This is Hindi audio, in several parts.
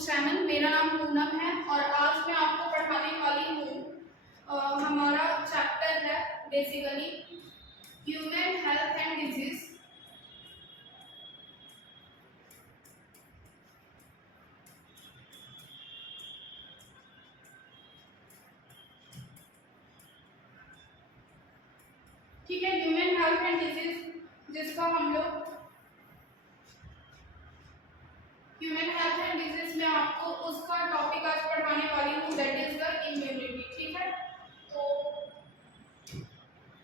चैनल। मेरा नाम पूनम है और आज मैं आपको पढ़ाने वाली हूँ हमारा चैप्टर है basically human health and disease. ठीक है, ह्यूमन हेल्थ एंड डिजीज जिसका हम लोग ह्यूमन हेल्थ एंड डिजीज में आपको उसका टॉपिक आज पढ़ाने वाली हूँ, दैट इज द इम्यूनिटी। ठीक है, तो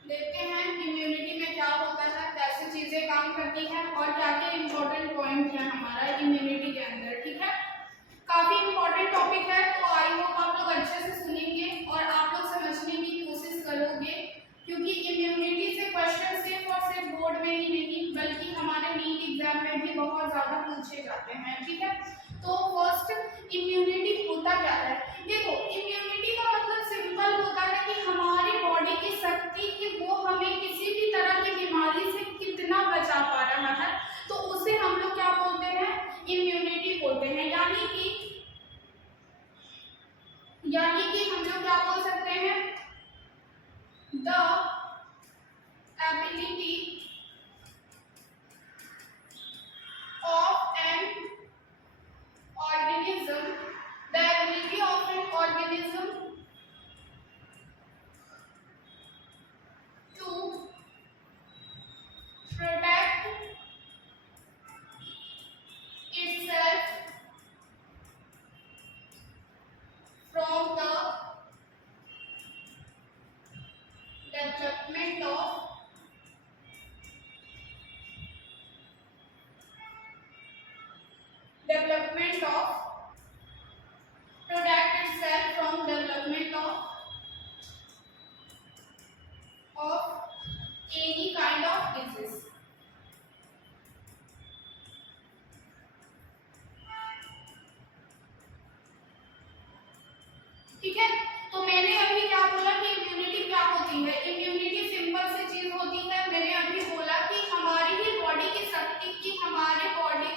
देखते हैं इम्यूनिटी में क्या होता है, कैसे चीजें काम करती हैं और क्या क्या इम्पोर्टेंट पॉइंट है हमारा इम्यूनिटी के अंदर। ठीक है, काफी इम्पोर्टेंट टॉपिक है, तो आई होप आप लोग अच्छे से सुनेंगे और आप लोग समझने की कोशिश करोगे, क्योंकि इम्यूनिटी से क्वेश्चन सिर्फ और सिर्फ बोर्ड में ही नहीं बल्कि हमारे नीट एग्जाम में भी बहुत ज्यादा पूछे जाते हैं। ठीक है, तो फर्स्ट इम्यूनिटी होता क्या है? देखो, इम्यूनिटी का मतलब सिंपल होता है कि हमारी बॉडी की शक्ति कि वो हमें किसी भी तरह की बीमारी से कितना बचा पा रहा है, तो उसे हम लोग क्या बोलते हैं? इम्यूनिटी बोलते हैं। यानी कि हम लोग क्या बोल सकते हैं? The ability of an organism, the ability of an organism to protect itself from the development of protect itself from development of any kind of disease। ठीक है, तो मैंने अभी क्या बोला कि इम्यूनिटी क्या होती है? इम्यूनिटी सिंपल सी चीज होती है। मैंने अभी बोला कि हमारी ही बॉडी की शक्ति की हमारी बॉडी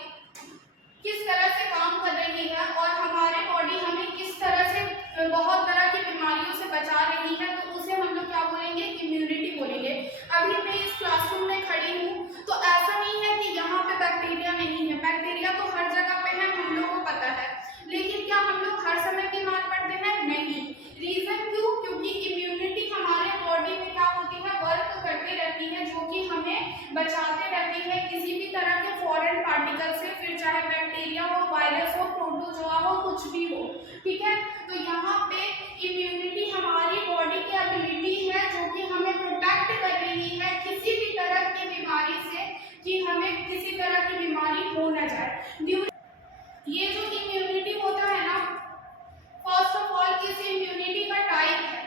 किस तरह से काम कर रही है और हमारे बॉडी हमें किस तरह से बहुत तरह की बीमारियों से बचा रही है, तो उसे हम लोग क्या बोलेंगे? इम्यूनिटी बोलेंगे। अभी मैं इस क्लासरूम में खड़ी हूँ, तो ऐसा नहीं है कि यहाँ पे बैक्टीरिया नहीं है। बैक्टीरिया तो हर जगह पे है, हम लोग को पता है, लेकिन क्या हम लोग हर समय बीमार पड़ते हैं? नहीं। रीजन क्यों? क्योंकि इम्यूनिटी हमारे बॉडी में क्या होती है? वर्क करती रहती है, जो कि हमें बचाते रहती है किसी भी तरह के फॉरेन पार्टिकल से, फिर चाहे बैक्टीरिया हो, वायरस हो, प्रोटोजोआ हो, कुछ भी हो। ठीक है, तो यहाँ पे इम्यूनिटी हमारी बॉडी की एबिलिटी है जो कि हमें प्रोटेक्ट कर रही है किसी भी तरह की बीमारी से, कि हमें किसी तरह की बीमारी हो न जाए। ये जो इम्यूनिटी होता है ना, फर्स्ट ऑफ ऑल इस इम्यूनिटी का टाइप है।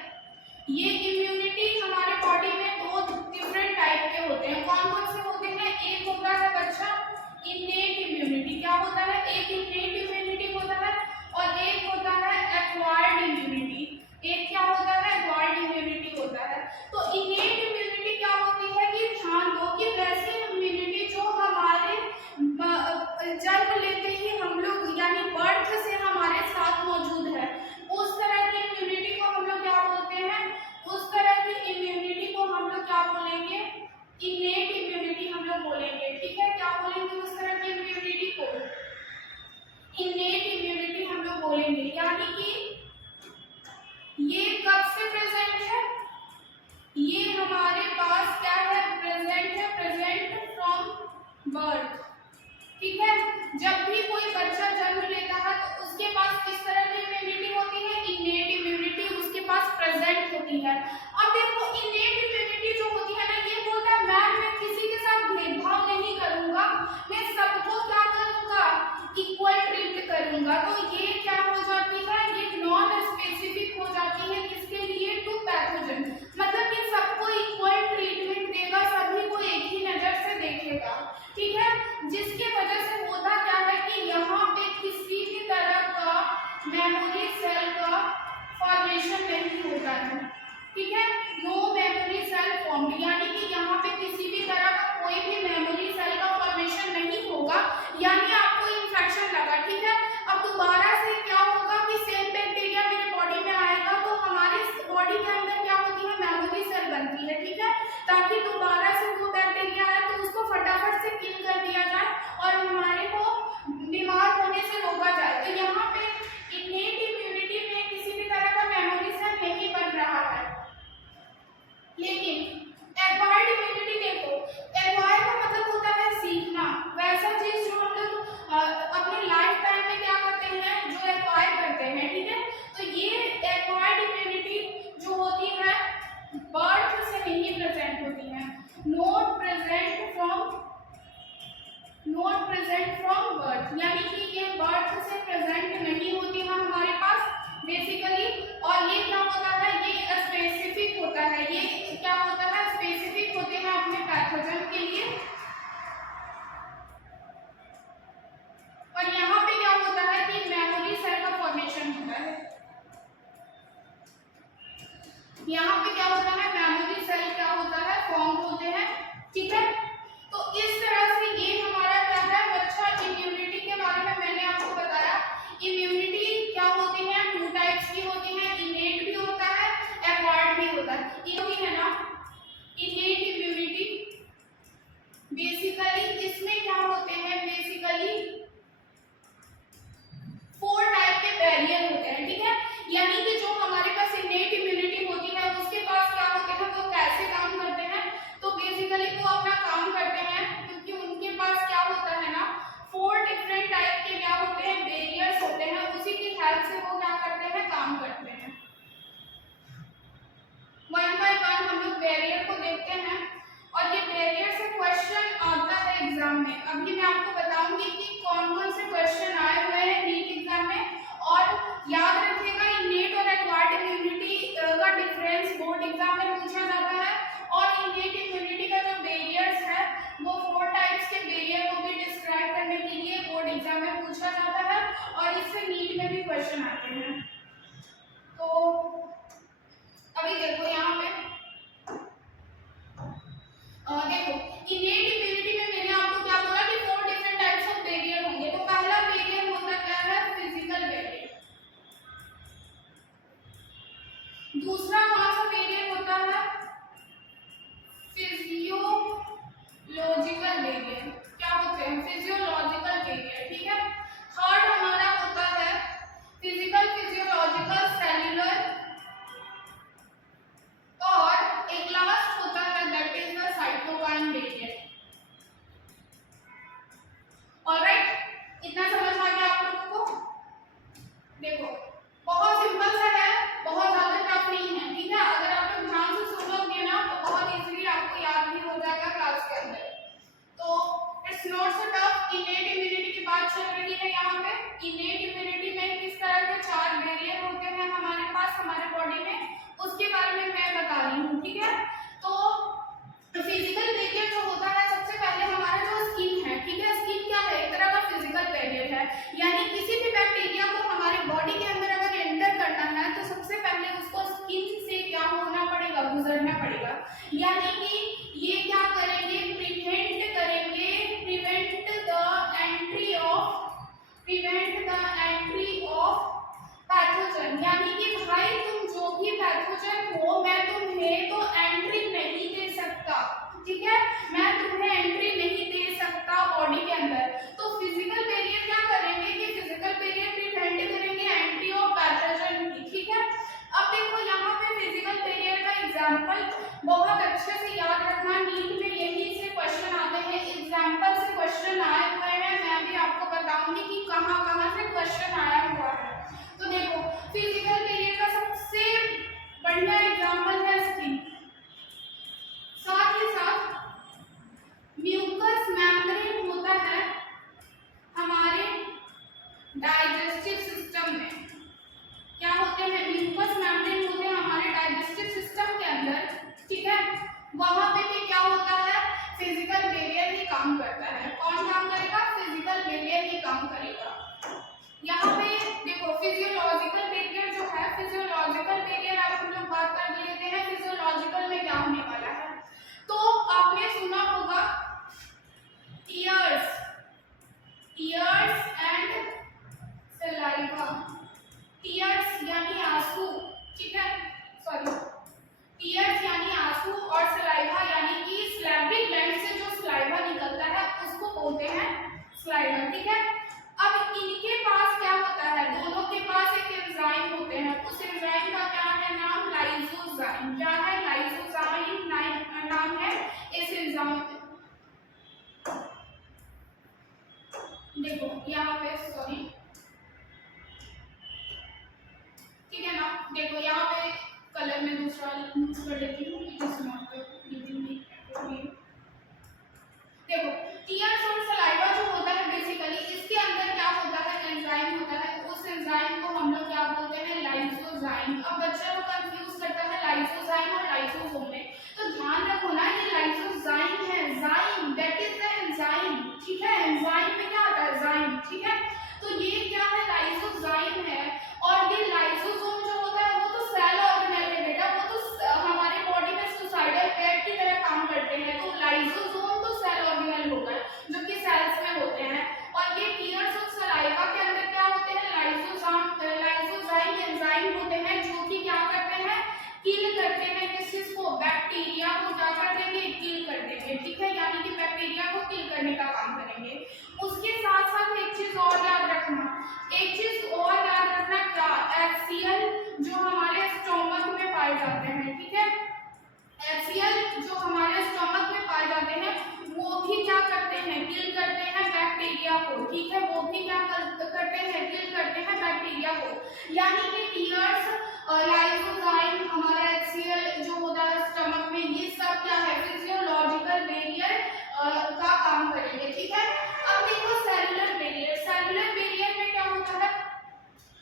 ये इम्यूनिटी हमारे बॉडी में दो डिफरेंट टाइप के होते हैं। कौन कौन से होते हैं? एक होता है बच्चा इनेट इम्यूनिटी। क्या होता है? एक इनेट इम्यूनिटी होता है और एक होता है एक्वायर्ड इम्यूनिटी। एक क्या होता है? एक्वायर्ड इम्यूनिटी होता है। तो इनेट इम्यूनिटी क्या होती है कि ध्यान दो कि वैसी इम्यूनिटी जो हमारे जन्म लेते ही हम लोग यानी बर्थ से हमारे साथ मौजूद है, उस तरह की इम्यूनिटी को हम लोग क्या बोलते हैं? उस तरह की इम्यूनिटी को हम लोग क्या बोलेंगे? इनेट इम्यूनिटी हम लोग बोलेंगे। ठीक है, क्या बोलेंगे? उस तरह की इम्यूनिटी को इनेट इम्यूनिटी हम लोग बोलेंगे। यानी कि ये कब से प्रेजेंट है? ये हमारे पास क्या है? प्रेजेंट है, प्रेजेंट फ्रॉम बर्थ। ठीक है, जब भी कोई बच्चा जन्म लेता है तो उसके पास किस तरह की इम्यूनिटी होती है? इनेट इम्यूनिटी उसके पास प्रेजेंट होती है। अब देखो, इनेट इम्यूनिटी जो होती है ना, ये बोलता है मैं किसी के साथ भेदभाव नहीं करूंगा, मैं सबको क्या करूंगा? इक्वल ट्रीट करूंगा। तो ये क्या हो जाती है? ये नॉन स्पेसिफिक हो जाती है। किसके लिए? To pathogen. मतलब कि सबको इक्वल ट्रीटमेंट देगा, सभी को एक ही नजर से देखेगा। ठीक है, जिसके वजह से होता क्या है कि यहाँ पे किसी भी तरह का बेसिकली इसमें क्या होते हैं, बेसिकली 4 टाइप के बैरियर होते हैं, ठीक है। यानी कि जो हमारे पास इनेट इम्यूनिटी होती है उसके पास क्या होते हैं, वो कैसे काम करते हैं, तो बेसिकली वो अपना काम करते हैं क्योंकि उनके पास क्या होता है ना, 4 डिफरेंट टाइप के क्या होते हैं, बैरियर्स होते हैं, उसी की हेल्प से वो क्या करते हैं, काम करते हैं। वन बाय वन हम लोग बैरियर को देखते हैं और ये बैरियर से क्वेश्चन आता है एग्जाम में। अभी मैं आपको बताऊंगी कि कौन कौन से क्वेश्चन आए हुए हैं नीट एग्जाम में, और याद रखिएगा इनेट और एक्वायर्ड इम्यूनिटी का डिफरेंस बोर्ड एग्जाम में पूछा जाता है, और इनेट इम्यूनिटी का जो बैरियर्स है वो 4 टाइप्स के बैरियर को भी डिस्क्राइब करने के लिए बोर्ड एग्जाम में पूछा जाता है, और इससे नीट में भी क्वेश्चन आते हैं। तो अभी देखो यहाँ पे देखो इनेट इम्यूनिटी में मैंने आपको क्या बोला कि 4 डिफरेंट टाइप्स ऑफ बैरियर होंगे। तो पहला बैरियर होता क्या है, फिजिकल बैरियर। दूसरा कौन सा बैरियर होता है, फिजियोलॉजिकल बैरियर। क्या होते हैं, फिजियोलॉजिकल बैरियर, ठीक है। थर्ड हमारा होता है फिजिकल, फिजियोलॉजिकल, सेल्युलर, और एक लास्ट होता है that is the cytokine barrier. Alright, इतना समझ आ गया आप लोगों को। देखो बहुत सिंपल सा है, बहुत ज्यादा टफ नहीं है, ठीक है। अगर आप लोग ध्यान से सुनोगे ना तो बहुत इजीली आपको याद भी हो जाएगा क्लास के अंदर। तो it's not so tough. Innate immunity की बात चल रही है यहाँ पे। इनेट इम्यूनिटी में किस तरह के 4 बैरियर होते हैं हमारे पास हमारे बॉडी में, उसके बारे में मैं बता रही हूँ, ठीक है। तो फिजिकल बैरियर जो होता है, सबसे पहले हमारा जो स्किन है, ठीक है। स्किन क्या है, एक तरह का फिजिकल बैरियर है, यानी किसी भी बैक्टीरिया को हमारे बॉडी के अंदर अगर एंटर करना है तो सबसे पहले उसको स्किन से क्या होना पड़ेगा, गुजरना पड़ेगा। यानी कि ये क्या करेंगे, प्रिवेंट करेंगे, prevent the entry of pathogen. यानी कि भाई तुम जो भी पैथोजन हो, मैं तुम्हें तो एंट्री नहीं दे सकता, ठीक है। मैं तुम्हें एंट्री नहीं दे सकता बॉडी के अंदर। तो फिजिकल बैरियर क्या करेंगे कि फिजिकल बैरियर प्रिवेंट करेंगे एंट्री ऑफ पैथोजन की, ठीक है। अब देखो यहाँ पे फिजिकल बैरियर का एग्जांपल बहुत अच्छे से याद रखना, नीट में यही से क्वेश्चन आते हैं, एग्जांपल से क्वेश्चन आए हुए हैं। मैं भी आपको बताऊंगी कि कहाँ से क्वेश्चन आया हुआ है। तो देखो फिजिकल बैरियर का सबसे बढ़िया एग्जांपल है स्किन, साथ ही साथ म्यूकस मेम्ब्रेन होता है हमारे डाइजेस्टिव सिस्टम में। क्या होते हैं, म्यूकस मेम्ब्रेन होते हैं हमारे डाइजेस्टिव सिस्टम के अंदर, ठीक है। वहां पे भी क्या होता है, फिजिकल बैरियर ही काम करता है। कौन काम करेगा, फिजिकल बैरियर ही काम करेगा। यहाँ पे देखो फिजियोलॉजिकल बैरियर जो है, फिजियोलॉजिकल बैरियर आप हम लोग बात कर लेते हैं फिजियोलॉजिकल में क्या होने वाला है। तो आपने सुना होगा ईयर्स एंड सलाइवा। टीयर्स यानी आंसू, ठीक है, सॉरी, टीयर्स यानी आंसू, और सलाइवा यानी कि स्लैविक ग्लैंड से जो सलाइवा निकलता है उसको बोलते हैं सलाइवा, ठीक है। अब इनके पास क्या होता है, दोनों के पास एक एंजाइम होते हैं, उस एंजाइम का क्या है नाम, लाइसोजाइम। क्या है, लाइसोजाइम नाम है इस एंजाइम। देखो यहाँ पे, सॉरी, ठीक है ना। देखो यहाँ पे कलर में दूसरा यूज कर लेती हूँ, देखो टीयर्स और सलाइवा जो होता है बेसिकली इसके अंदर क्या होता है, एंजाइम होता है। उस एंजाइम को हम लोग क्या बोलते हैं, लाइसोजाइम। अब बच्चा लोग कंफ्यूज करता है लाइसोजाइम और लाइसोसोम में, तो ध्यान रखो ना ये लाइसोजाइम है, जाइम दैट इज द एंजाइम, ठीक है। एंजाइम में क्या आता है, जाइम, ठीक है। तो ये क्या है, लाइसोजाइम है। और ये लाइसोसोम जो होता है वो तो सेल ऑर्गेनेल है बेटा, वो तो हमारे बॉडी में सुसाइडल पैड की तरह काम करते हैं। तो लाइसोसोम तो सेल ऑर्गेनेल होगा जो कि सेल्स में होते हैं। और ये टीयर्स और सलाइवा के अंदर क्या होते हैं, लाइसोजाइम एंजाइम होते हैं जो कि क्या करते बैक्टीरिया को, यानी कि टीयर्स, लाइसोजाइम, हमारा HCl जो होता है स्टमक में, ये सब क्या है फिजियोलॉजिकल बैरियर का काम करेंगे, ठीक है। अब देखो सेलुलर बैरियर, सेलुलर बैरियर में क्या होता है,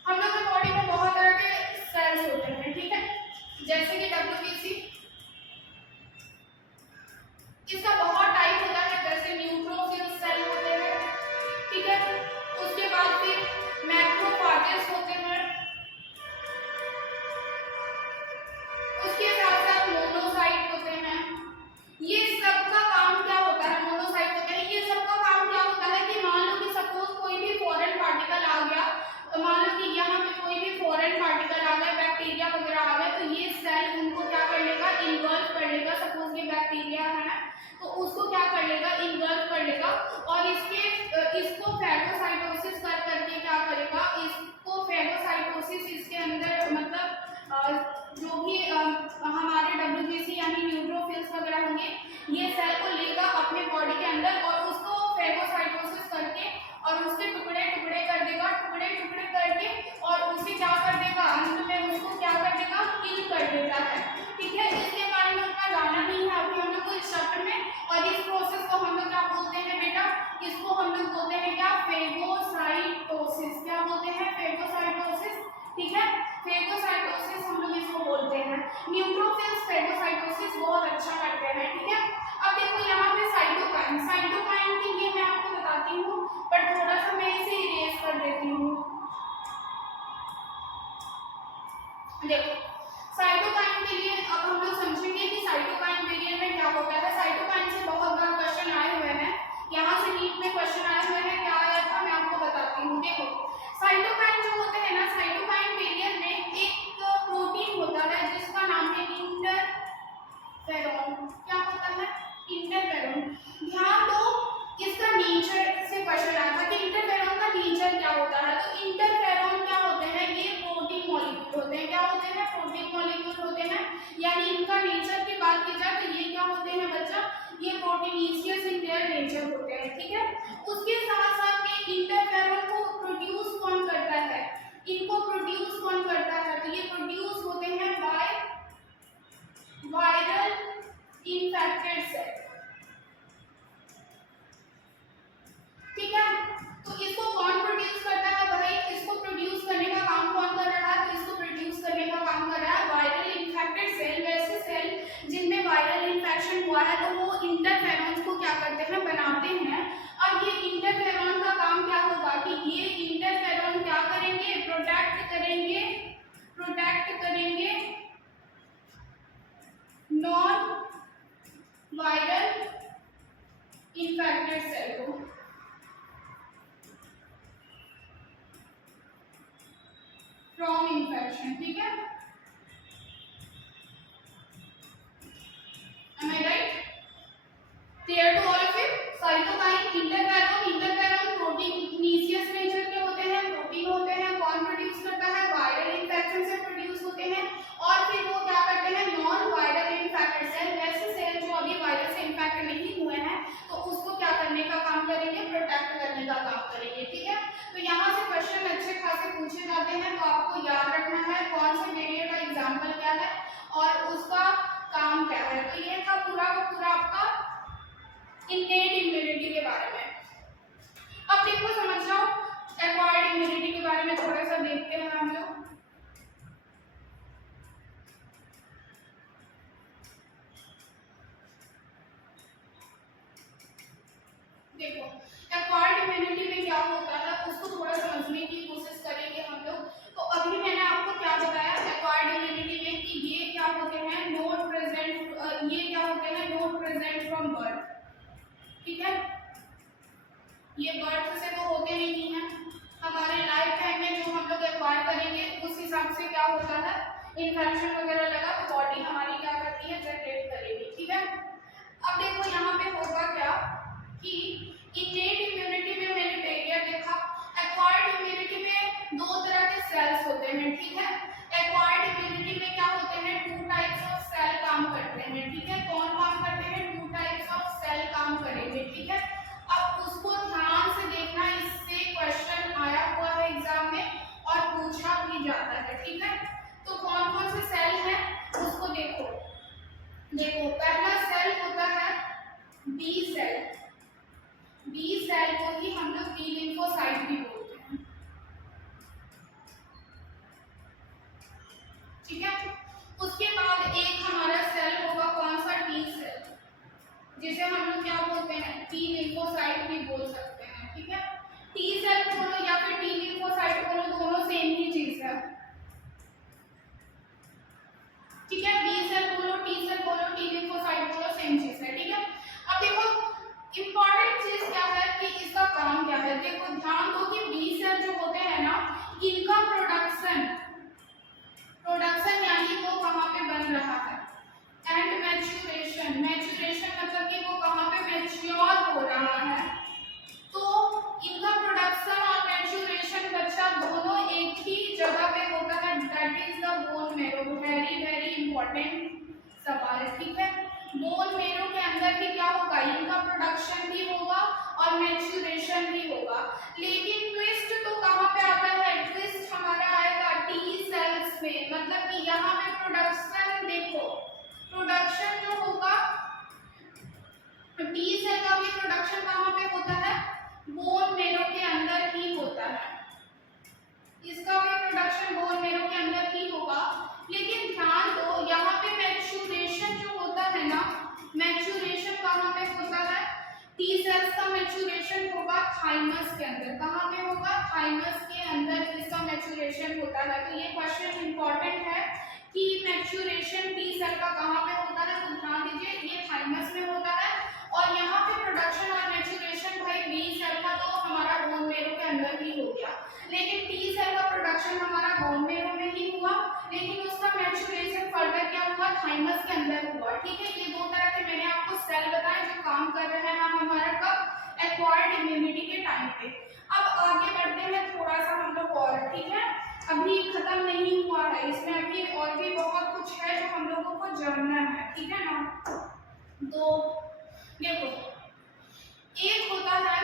हम लोग के बॉडी में बहुत तरह के सेल्स होते हैं, ठीक है, जैसे कि WBC, इसका बहुत टाइप होता है, जैसे न्यूट्रोफिल सेल होते हैं, ठीक है। उसके बाद फिर मैक्रोफेजेस होते हैं, उसके साथ साथ मोनोसाइट होते हैं। ये सबका काम क्या होता है, मोनोसाइट होते हैं, ये सबका काम क्या होता है कि मान लो कि सपोज कोई भी फॉरेन पार्टिकल आ गया, मान लो कि यहाँ पे कोई भी फॉरेन पार्टिकल आ गया, बैक्टीरिया वगैरह आ गया, तो ये सेल उनको क्या कर लेगा, इन्वॉल्व कर लेगा। सपोज ये बैक्टीरिया है तो उसको क्या कर लेगा, इन्वॉल्व कर लेगा, और इसको फैगोसाइटोसिस कर करके क्या करेगा, इसको फैगोसाइटोसिस इसके अंदर मतलब जो भी हमारे WBC यानी न्यूट्रोफिल्स वगैरह होंगे, ये सेल को लेगा अपने बॉडी के अंदर और उसको फैगोसाइटोसिस करके और उसके टुकड़े टुकड़े कर देगा, टुकड़े टुकड़े करके और उसे क्या कर देगा, अंत में उसको क्या कर देगा, किल कर देता है, ठीक है। इसके बारे में उतना जाना नहीं है अभी हम लोग को इस चैप्टर में, और इस प्रोसेस को हम लोग क्या बोलते हैं बेटा, इसको हम लोग बोलते हैं क्या, फेगोसाइटोसिस, क्या बोलते हैं, फेगोसाइटोसिस, ठीक है। फेगोसाइटोसिस हम लोग इसको बोलते हैं। न्यूट्रोफिल्स फेगोसाइटोसिस बहुत अच्छा करते हैं, ठीक है। अब देखो यहाँ पे साइटोकाइन, साइटोकाइन के लिए मैं आपको बताती हूँ, पर थोड़ा सा मैं इसे इरेज कर देती हूँ। देखो साइटोकाइन के लिए अब हम लोग समझेंगे कि साइटोकाइन बैरियर में क्या होता है। साइटोकाइन से बहुत बार क्वेश्चन आए हुए हैं, यहाँ से नीट में क्वेश्चन आए हुए हैं, क्या आया था मैं आपको बताती हूँ। देखो साइटोकाइन जो होते हैं ना, साइटोकाइन बैरियर में एक प्रोटीन होता है जिसका नाम है इंटरफेरॉन। क्या होता है, इंटरफेरॉन। ध्यान दो, इसका नेचर से क्वेश्चन आया था कि इंटरफेरॉन का नेचर क्या होता है, तो इंटरफेरॉन क्या होते हैं, ये प्रोटीन मॉलिक्यूल होते हैं। क्या होते हैं, प्रोटीन मॉलिक्यूल होते हैं, यानी इनका नेचर की बात की जाए तो ये क्या होते हैं बच्चा, ये प्रोटीनेशियस इन देयर नेचर होते हैं, ठीक है। उसके साथ साथ ये इंटरफेरॉन को प्रोड्यूस कौन करता है, इनको प्रोड्यूस कौन करता है, तो ये प्रोड्यूस होते हैं बाय वायरल इन्फेक्टेड सेल, ठीक है। तो इसको कौन प्रोड्यूस करता है भाई, इसको प्रोड्यूस करने का काम कौन कर रहा है, तो इसको प्रोड्यूस करने का काम कर रहा है वायरल इन्फेक्टेड सेल। वैसे सेल जिनमें वायरल इन्फेक्शन हुआ है तो वो इंटरफेरॉन्स को क्या करते हैं, बनाते हैं। अब ये इंटरफेरॉन का काम क्या होगा कि ये इंटरफेरॉन क्या करेंगे, प्रोटेक्ट करेंगे, प्रोटेक्ट करेंगे नॉन वायरल इन्फेक्टेड सेल को, फ्रॉम इन्फेक्शन, ठीक है। Am I right? Clear to all of you? Cytokine, interferon, interferon proteinaceous nature के होते हैं, प्रोटीन होते हैं, कौन प्रोड्यूस करता है, वायरल इन्फेक्शन से प्रोड्यूस होते हैं, और फिर वो क्या करते हैं, नॉन वायरल इन्फेक्टेड सेल, वैसे सेल जो अभी वायरस से इन्फेक्ट नहीं हुए हैं तो उसको क्या करने का काम करेंगे, प्रोटेक्ट करने का काम करेंगे, ठीक है। तो यहाँ से क्वेश्चन अच्छे खासे पूछे जाते हैं, तो आपको याद रखना है कौन से बैरियर का एग्जाम्पल क्या है और उसका काम क्या है। तो ये था पूरा का पूरा आपका इननेट इम्यूनिटी के बारे में। अब देखो समझ जाओ एक्वायर्ड इम्यूनिटी के बारे में थोड़ा सा देखते हैं हम लोग। देखो एक्वायर्ड इम्यूनिटी में क्या होता है उसको थोड़ा समझने की कोशिश करेंगे हम लोग। तो अभी मैंने आपको क्या बताया एक्वायर्ड इम्यूनिटी में कि ये क्या होते हैं, नॉट प्रेजेंट, ये क्या होते हैं, नॉट प्रेजेंट फ्रॉम बर्थ, ठीक है। ये बर्थ से तो होते नहीं है, हमारे लाइफ टाइम में जो हम लोग एक्वायर करेंगे उस हिसाब से क्या होता है, इन्फेक्शन वगैरह लगा तो बॉडी हमारी क्या करती है, जनरेट करेगी, ठीक है। अब देखो यहाँ पे होगा क्या कि इनेट इम्यूनिटी में मैंने बैरियर देखा, एक्वायर्ड इम्यूनिटी में दो तरह के सेल्स होते हैं, ठीक है। एक्वायर्ड इम्यूनिटी में क्या होते हैं, टू टाइप्स ऑफ सेल काम करते हैं, ठीक है। कौन काम करते हैं, टू टाइप्स ऑफ सेल काम करेंगे, ठीक है। अब उसको ध्यान से देखना, इससे क्वेश्चन आया हुआ है एग्जाम में और टी लिम्फोसाइट भी बोल सकते हैं, ठीक है। टी सेल बोलो या फिर टी लिम्फोसाइट बोलो, दोनों सेम ही चीज है, ठीक है। बी सेल बोलो, टी सेल बोलो, टी लिम्फोसाइट बोलो, सेम चीज है, ठीक है। अब देखो इंपॉर्टेंट चीज क्या है कि इसका काम क्या है। देखो ध्यान दो कि बी सेल जो होते हैं ना, इनका प्रोडक्शन यानी वो कहाँ पे बन रहा है, एंड मैच्योरेशन मतलब कि वो कहाँ पे मैच्योर हो रहा है। तो इनका प्रोडक्शन और मैच्योरेशन बच्चा दोनों एक ही जगह पे होता है, that is the bone marrow. Very very important सवाल, ठीक है। बोन मेरो के अंदर भी क्या होगा, इनका प्रोडक्शन भी होगा और मैच्योरेशन भी होगा। लेकिन ट्विस्ट तो कहाँ पे आता है, ट्विस्ट हमारा आएगा टी सेल्स में, मतलब कि यहाँ पे प्रोडक्शन, देखो प्रोडक्शन जो होगा टी सेल का भी प्रोडक्शन कहाँ पे होता है, बोन मेरो के अंदर ही होता है। इसका भी प्रोडक्शन बोन मेरो के अंदर ही होगा। लेकिन ध्यान दो यहाँ पे मैच्योरेशन जो होता है ना, मैच्योरेशन कहाँ पे होता है, टी सेल्स का मैच्योरेशन होगा थाइमस के अंदर। कहाँ पे होगा, थाइमस के अंदर इसका मैच्योरेशन होता है। तो ये क्वेश्चन इंपॉर्टेंट है कि मैच्योरेशन टी सेल का कहाँ पे होता है, तो ध्यान दीजिए ये थाइमस में होता है। और यहाँ पे प्रोडक्शन और मैच्योरेशन भाई बी सेल का तो हमारा बोन मेरो के अंदर ही हो गया, लेकिन टी सेल का प्रोडक्शन हमारा बोन मेरो में ही हुआ, लेकिन उसका मैच्योरेशन फर्दर क्या हुआ, थाइमस के अंदर हुआ, ठीक है। ये दो तरह के मैंने आपको सेल बताए जो काम कर रहे हैं हमारा कब, एक्वायर्ड इम्यूनिटी के टाइम पे। अब आगे बढ़ते हैं थोड़ा सा हम लोग और, ठीक है। अभी खत्म नहीं हुआ है, इसमें अभी और भी बहुत कुछ है जो हम लोगों को जानना है, ठीक है ना। तो देखो एक होता है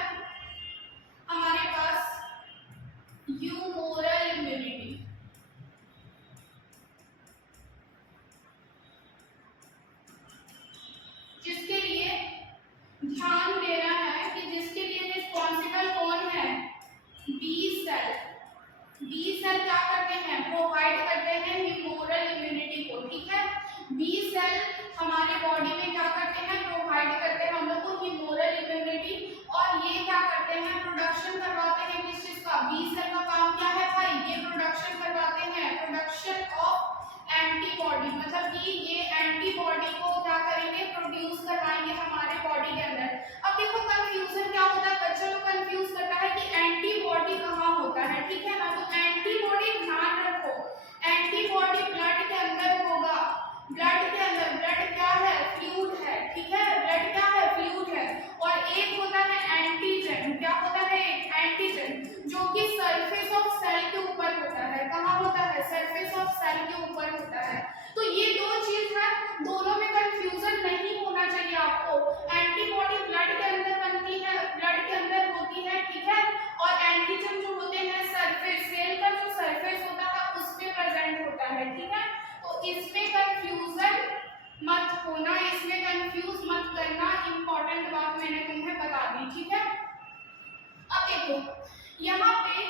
हमारे पास ह्यूमोरल इम्यूनिटी, जिसके लिए ध्यान देना है कि जिसके लिए रिस्पॉन्सिबल कौन है, बी सेल। बी सेल क्या करते हैं, प्रोवाइड करते हैं ह्यूमोरल इम्यूनिटी को, ठीक है। बी सेल हमारे बॉडी में क्या करते हैं, प्रोवाइड करते हैं हम लोग को ह्यूमोरल इम्यूनिटी। और ये क्या करते हैं, प्रोडक्शन करवाते हैं किस चीज का, बी सेल का काम क्या है भाई, ये प्रोडक्शन करवाते हैं, प्रोडक्शन ऑफ एंटीबॉडी, मतलब कि ये एंटीबॉडी को क्या करेंगे, प्रोड्यूस करवाएंगे हमारे बॉडी के अंदर। अब देखो कंफ्यूजन क्या होता है, बच्चा लोग कंफ्यूज करता है कि एंटीबॉडी कहाँ होता है, ठीक है ना। तो एंटीबॉडी ध्यान रखो, एंटीबॉडी ब्लड के अंदर होगा, ब्लड के अंदर, ब्लड क्या है, फ्लूइड है, ठीक है, ब्लड क्या है, फ्लूइड है। और एक होता है एंटीजन, क्या होता है, एंटीजन जो कि सरफेस ऑफ सेल के ऊपर होता है, कहाँ होता है, सरफेस ऑफ सेल के ऊपर होता है। तो ये दो चीज है, दोनों में कंफ्यूजन नहीं होना चाहिए आपको। एंटीबॉडी ब्लड के अंदर बनती है, ब्लड के अंदर होती है, ठीक है। और एंटीजन जो होते हैं सरफेस, सेल का जो सरफेस होता है उस पे प्रेजेंट होता है, ठीक है। तो इसमें कंफ्यूजन मत होना, इसमें कंफ्यूज मत करना, इंपॉर्टेंट बात मैंने तुम्हें बता दी, ठीक है। अब देखो यहाँ पे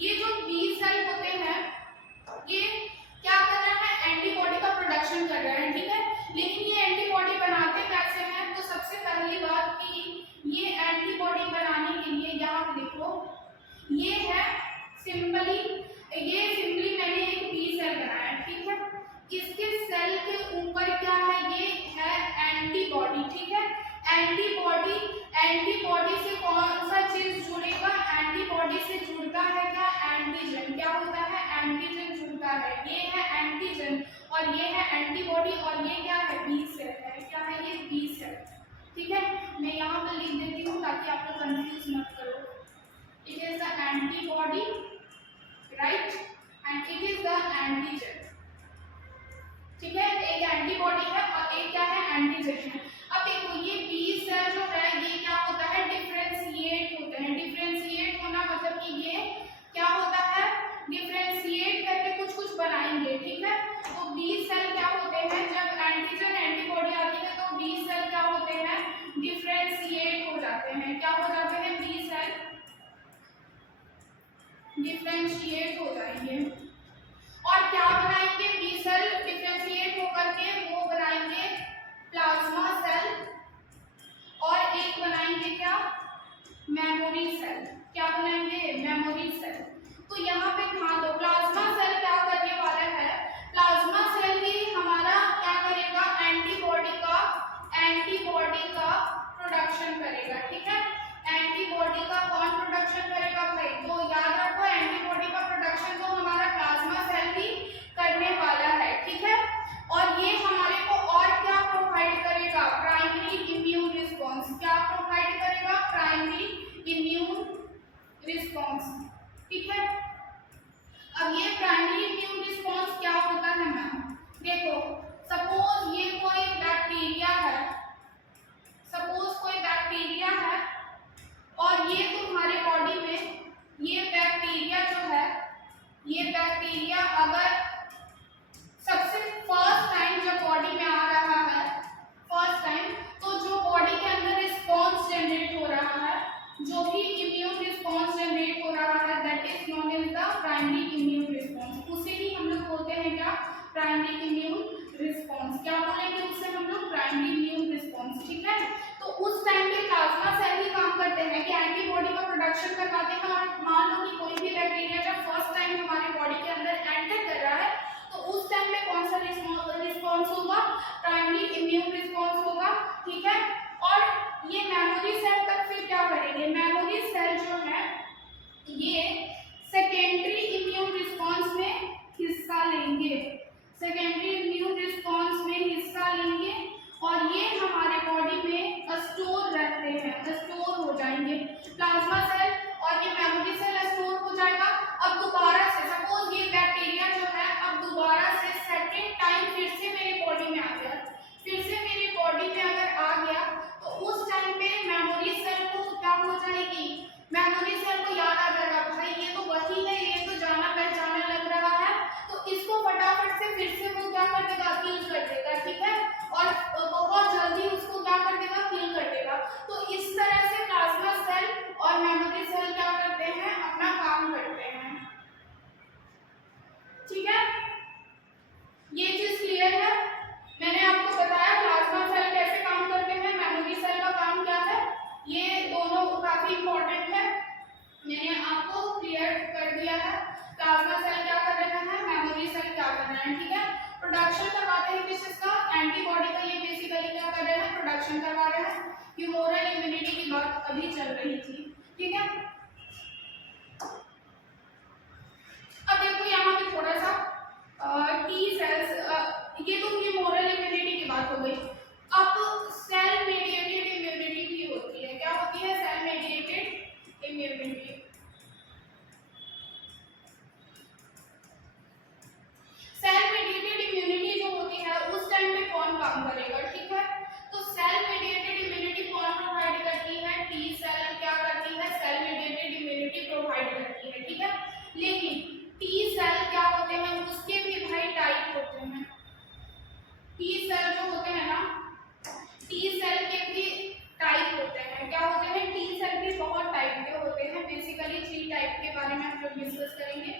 ये जो बी सेल होते हैं ये क्या कर रहा है, एंटीबॉडी का प्रोडक्शन कर रहे हैं, ठीक है। लेकिन ये एंटीबॉडी बनाते कैसे हैं, तो सबसे पहली बात कि ये एंटीबॉडी बनाने के लिए यहाँ पे देखो ये है सिंपली मैंने एक बी सेल बनाया, ठीक है। इसके सेल के ऊपर क्या है, ये है एंटीबॉडी, ठीक है। एंटीबॉडी से कौन सा चीज जुड़ेगा, एंटीबॉडी से जुड़ता है क्या, एंटीजन। क्या होता है, एंटीजन जुड़ता है, ये है एंटीजन और ये है एंटीबॉडी और ये क्या है, बी सेल है, क्या है ये, बी सेल, ठीक है। मैं यहाँ पर लिख देती हूँ ताकि आप लोग कंफ्यूज मत करो। It is the antibody, right, and it is the antigen, ठीक है। एक एंटीबॉडी है और एक क्या है, एंटीजन है। अब देखो ये बी सेल जो है ये क्या होता है, डिफरेंशिएट होते हैं। डिफरेंशिएट होना मतलब कि ये क्या होता है, डिफरेंशिएट करके कुछ कुछ बनाएंगे, ठीक है। तो बी सेल क्या होते हैं, जब एंटीजन एंटीबॉडी आती है तो बी सेल क्या होते हैं, डिफरेंशिएट हो जाते हैं। क्या हो जाते हैं, बी सेल डिफरेंशिएट हो जाएंगे। और क्या बनाएंगे, बी सेल डिफरेंशिएट होकर के वो बनाएंगे प्लाज्मा सेल और एक बनाएंगे क्या, मेमोरी सेल। क्या बुलाएंगे? Memory cell. तो यहाँ पे ध्यान दो, प्लाज्मा सेल क्या करने वाला है? प्लाज्मा सेल ही हमारा क्या करेगा? एंटीबॉडी का प्रोडक्शन करेगा। ठीक है, एंटीबॉडी का कौन प्रोडक्शन करेगा भाई? तो याद रखो, एंटीबॉडी का प्रोडक्शन तो हमारा प्लाज्मा सेल ही करने वाला है। ठीक है, और ये हमारे को और क्या प्रोवाइड करेगा? Primary immune response. क्या प्रोवाइड करेगा? Primary immune response. ठीक है, अब ये प्राइमरी इम्यून रिस्पॉन्स क्या होता है मैम? देखो, सपोज ये कोई बैक्टीरिया है, और ये तुम्हारे बॉडी में ये बैक्टीरिया जो है, ये बैक्टीरिया अगर सबसे फर्स्ट टाइम जब बॉडी में आ रहा है, फर्स्ट टाइम, तो जो बॉडी के अंदर रिस्पॉन्स जनरेट हो रहा है, जो भी इम्यून रिस्पॉन्स जनरेट हो रहा है, that is known as the primary immune response. उसे ही हम लोग बोलते हैं क्या? Primary immune response. क्या बोलेंगे उसे हम लोग? Primary immune response. ठीक है, तो उस टाइम पे प्लाज्मा सेल ही काम करते हैं कि एंटीबॉडी का प्रोडक्शन करवाते हैं। और मान लो कि कोई भी बैक्टीरिया जब फर्स्ट टाइम हमारे बॉडी के अंदर एंटर कर रहा है, तो उस टाइम पे कौन सा रिस्पॉन्स होगा? प्राइमरी इम्यून रिस्पॉन्स होगा। ठीक है, और ये मेमोरी सेल तक फिर क्या करेंगे? मेमोरी सेल जो है ये सेकेंडरी इम्यून रिस्पॉन्स में हिस्सा लेंगे, सेकेंडरी इम्यून रिस्पॉन्स में हिस्सा लेंगे, और ये हमारे बॉडी में स्टोर रहते हैं, स्टोर हो जाएंगे। प्लाज्मा सेल और ये मेमोरी सेल स्टोर हो जाएगा। अब दोबारा से सपोज ये बैक्टीरिया जो है अब दोबारा से सेकेंड टाइम फिर से मेरी बॉडी में आ गया, फिर से मेरी बॉडी में अगर आ गया, तो उस टाइम पे मेमोरी सेल को क्या हो जाएगी? मेमोरी सेल को याद आ जाएगा, भाई ये तो वही है, ये तो जाना पहचाना लग रहा है, तो इसको फटाफट से फिर से वो क्या कर देगा? किल कर देगा। ठीक है, और बहुत जल्दी उसको क्या कर देगा? किल कर देगा। तो इस तरह से प्लाज्मा सेल और मेमोरी सेल क्या करते हैं? अपना काम करते हैं। ठीक है, ये चीज क्लियर है? मैंने आपको बताया प्लाज्मा सेल कैसे काम करते हैं, मेमोरी सेल का काम क्या है, ये दोनों काफी इंपॉर्टेंट है। मैंने आपको क्लियर कर दिया है प्लाज्मा सेल क्या कर रहे हैं, मेमोरी सेल क्या कर रहे हैं। ठीक है, प्रोडक्शन करवाते हैं किस चीज का? एंटीबॉडी का। ये बेसिकली क्या कर रहे हैं? प्रोडक्शन करवा रहे हैं। ह्यूमोरल इम्यूनिटी की बात अभी चल रही थी। ठीक है, अब देखो यहाँ पे थोड़ा सा टी सेल्स, ये तो ह्यूमोरल इम्यूनिटी की बात हो गई। अब सेल मेडिएटेड इम्यूनिटी भी होती है। क्या होती है? Cell mediated immunity. Cell mediated immunity जो होती है उस टाइम पे कौन काम करेगा? ठीक है, तो सेल मेडिएटेड इम्यूनिटी कौन प्रोवाइड करती है? टी सेल क्या करती है? सेल मेडिएटेड इम्यूनिटी प्रोवाइड करती है। ठीक है, लेकिन टी सेल क्या होते हैं? उसके भी भाई टाइप होते हैं। टी सेल जो होते हैं ना, टी सेल के भी टाइप होते हैं। क्या होते हैं? टी सेल भी बहुत टाइप के होते हैं। बेसिकली 3 टाइप के बारे में हम लोग डिस्कस करेंगे।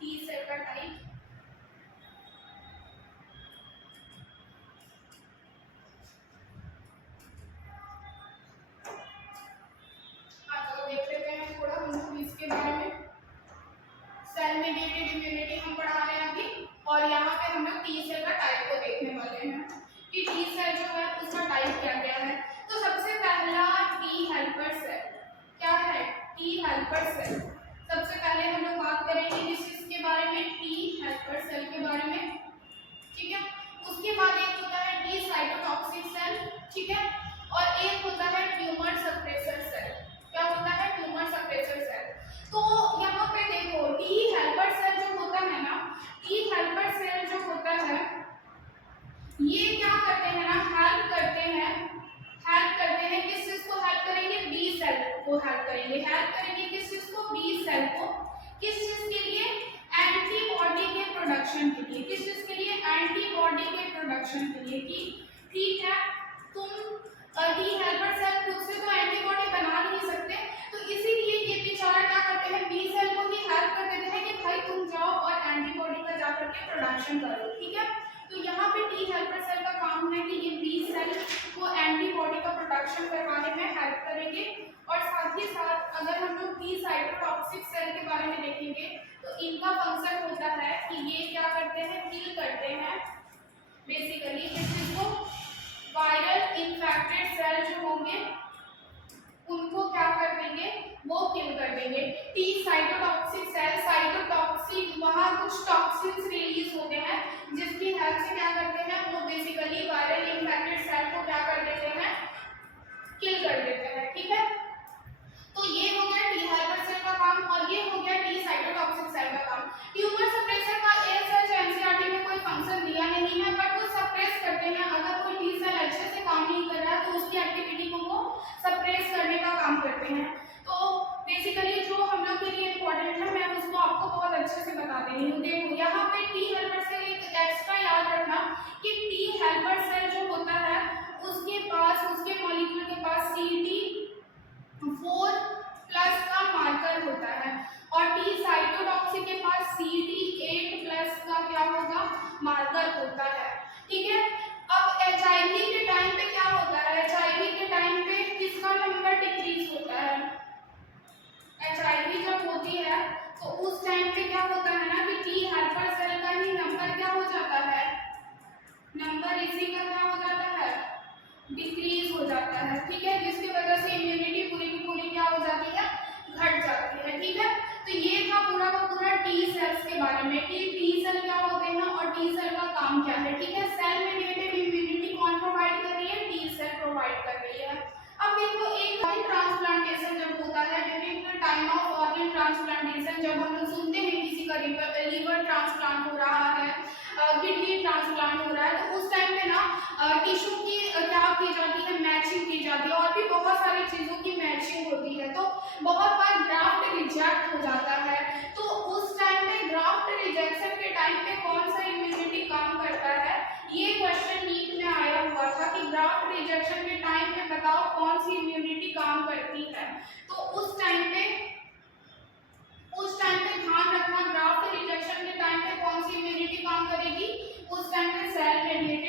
टी सेल का टाइप, देख लेते हैं थोड़ा हम इसके बारे में। सेल मेडिएटेड इम्यूनिटी हम पढ़ा रहे हैं अभी, और यहाँ पे हम लोग टी सेल का टाइप को देखने वाले हैं कि टी सेल जो है उसका टाइप क्या क्या है। तो सबसे पहला टी हेल्पर सेल। क्या है? T helper cell. सबसे पहले हम लोग बात करेंगे किस चीज के बारे में? टी हेल्पर सेल के बारे में। ठीक है, उसके बाद एक होता है टी साइटोटॉक्सिक सेल। ठीक है, और एक होता है ट्यूमर सप्रेसर सेल। क्या होता है? Tumour suppressor cell. तो यहाँ पे देखो टी हेल्पर सेल जो होता है ना, टी हेल्पर सेल जो होता है ये क्या करते हैं ना, हेल्प करते हैं किस चीज को हेल्प करेंगे? बी सेल को हेल्प करेंगे। हेल्प करेंगे किस चीज को? बी सेल को। किस चीज के लिए? एंटीबॉडी के प्रोडक्शन के लिए। किस चीज के लिए? एंटीबॉडी के प्रोडक्शन के लिए। कि ठीक है, तुम टी हेल्पर सेल खुद से तो एंटीबॉडी बना नहीं सकते, तो इसीलिए ये बेचारा क्या करते हैं? बी सेल को ही हेल्प कर देते हैं कि भाई तुम जाओ और एंटीबॉडी का जाकर के प्रोडक्शन करो। ठीक है, तो यहाँ पे टी हेल्पर सेल का काम है कि ये बी सेल को एंटीबॉडी का प्रोडक्शन करवाने में हेल्प करेंगे, और साथ ही साथ साइटोटॉक्सिक सेल के बारे में देखेंगे तो इनका फंक्शन होता है कि ये क्या करते हैं, किल करते हैं बेसिकली। इसको वायरल इन्फेक्टेड सेल जो होंगे उनको क्या कर देंगे, वो किल कर देंगे। टी साइटोटॉक्सिक सेल, साइटोटॉक्सिक वहाँ कुछ टॉक्सिन्स रिलीज होते हैं जिसकी हेल्प से क्या करते हैं, वो बेसिकली वायरल इन्फेक्टेड सेल को क्या कर देते हैं, किल कर देते हैं। ठीक है, तो ये हो गया टी हेल्पर सेल का काम और ये हो गया टी साइटोटॉक्सिक सेल का काम। ट्यूमर सप्रेसर का एएसएच एनसीईआरटी में कोई फंक्शन दिया नहीं है, बट वो सप्रेस करते हैं। अगर कोई टी सेल अच्छे से काम नहीं कर रहा है तो उसकी एक्टिविटी को वो सप्रेस करने का काम करते हैं। तो बेसिकली जो हम लोग के लिए इम्पोर्टेंट है मैं उसको आपको बहुत अच्छे से बता दे रही हूँ। देखो यहाँ पे टी हेल्पर सेल एक एक्स्ट्रा याद रखना कि टी हेल्पर सेल जो होता है उसके पास, उसके मॉलिक्यूल के पास CD4 प्लस का मार्कर होता है और टी साइटोटॉक्सिक के पास CD8 प्लस का क्या होगा, मार्कर होता है। ठीक है, अब HIV के टाइम पे क्या होता है, HIV के टाइम पे किसका नंबर डिक्रीज होता है, HIV जब होती है तो उस टाइम पे क्या होता है ना कि टी हेल्पर सेल का ही नंबर क्या हो जाता है, नंबर इसी का क्या हो जाता है, डिक्रीज हो जाता है। ठीक है, जिसकी वजह से इम्यूनिटी पूरी की पूरी क्या हो जाती है, घट जाती है। ठीक है, तो ये था पूरा का पूरा टी सेल्स के बारे में कि टी सेल क्या होते हैं और टी सेल का काम क्या है। ठीक है, सेल मेडिएटेड इम्यूनिटी कौन प्रोवाइड कर रही है, टी सेल प्रोवाइड कर रही है। अब देखो एक ट्रांसप्लांटेशन जब होता है, during the time of organ transplantation, जब हम लोग सुनते हैं किसी का लीवर ट्रांसप्लांट हो रहा है, किडनी ट्रांसप्लांट हो रहा है, तो उस टाइम पे ना टिश्यू की क्या की जाती है, मैचिंग की जाती है और भी बहुत सारी चीज़ों की मैचिंग होती है। तो बहुत बार ग्राफ्ट रिजेक्ट हो जाता है, तो उस टाइम पे ग्राफ्ट रिजेक्शन के टाइम पे कौन सा इम्यूनिटी काम करता है, ये क्वेश्चन नीट में आया हुआ था कि ग्राफ्ट रिजेक्शन के टाइम पे बताओ कौन सी इम्यूनिटी काम करती है। तो उस टाइम पे ध्यान रखना, ग्राफ्ट रिजेक्शन के टाइम पे कौन सी इम्यूनिटी काम करेगी, उस टाइम पे सेल मेडिएटेड